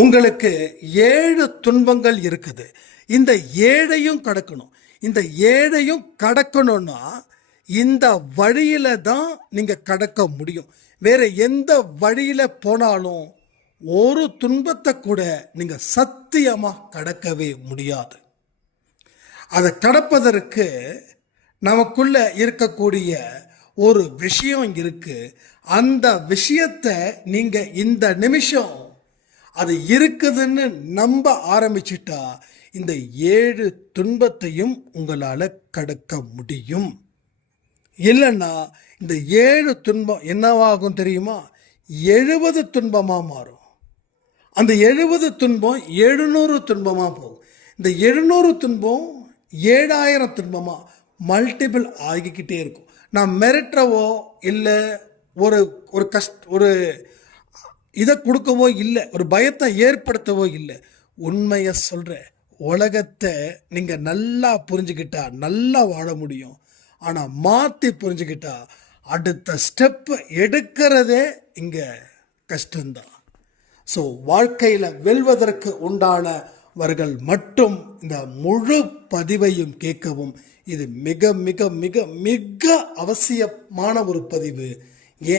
உங்களுக்கு 7 துன்பங்கள் இருக்குது. இந்த 7ஐயும் கடக்கணும். இந்த 7ஐயும் கடக்கணும்னா இந்த வழியில தான் நீங்க கடக்க முடியும். வேற எந்த வழியில போனாலும் ஒரு துன்பத்தை கூட நீங்க சத்தியமா கடக்கவே முடியாது. அதை கடப்பதற்கு நமக்குள்ள இருக்கக்கூடிய ஒரு விஷயம் இருக்கு. அந்த விஷயத்தை நீங்க இந்த நிமிஷம் அது இருக்குதுன்னு நம்ப ஆரம்பிச்சிட்டா இந்த 7 துன்பத்தையும் உங்களால் கடக்க முடியும். இல்லைன்னா இந்த 7 துன்பம் என்னவாகும் தெரியுமா? 70 துன்பமாக மாறும். அந்த 70 துன்பம் 700 துன்பமாக போகும். இந்த 700 துன்பம் 7000 துன்பமாக மல்டிபிள் ஆகிக்கிட்டே இருக்கும். நான் மிரட்டவோ இல்லை ஒரு ஒரு இதை கொடுக்கவோ இல்லை, ஒரு பயத்தை ஏற்படுத்தவோ இல்லை. உண்மையை சொல்கிறேன். உலகத்தை நீங்கள் நல்லா புரிஞ்சுக்கிட்டா நல்லா வாழ முடியும். ஆனால் மாற்றி புரிஞ்சுக்கிட்டா அடுத்த ஸ்டெப்பு எடுக்கிறதே இங்கே கஷ்டம்தான். ஸோ வாழ்க்கையில் வெல்வதற்கு உண்டானவர்கள் மட்டும் இந்த முழு பதிவையும் கேட்கவும். இது மிக மிக மிக மிக அவசியமான ஒரு பதிவு.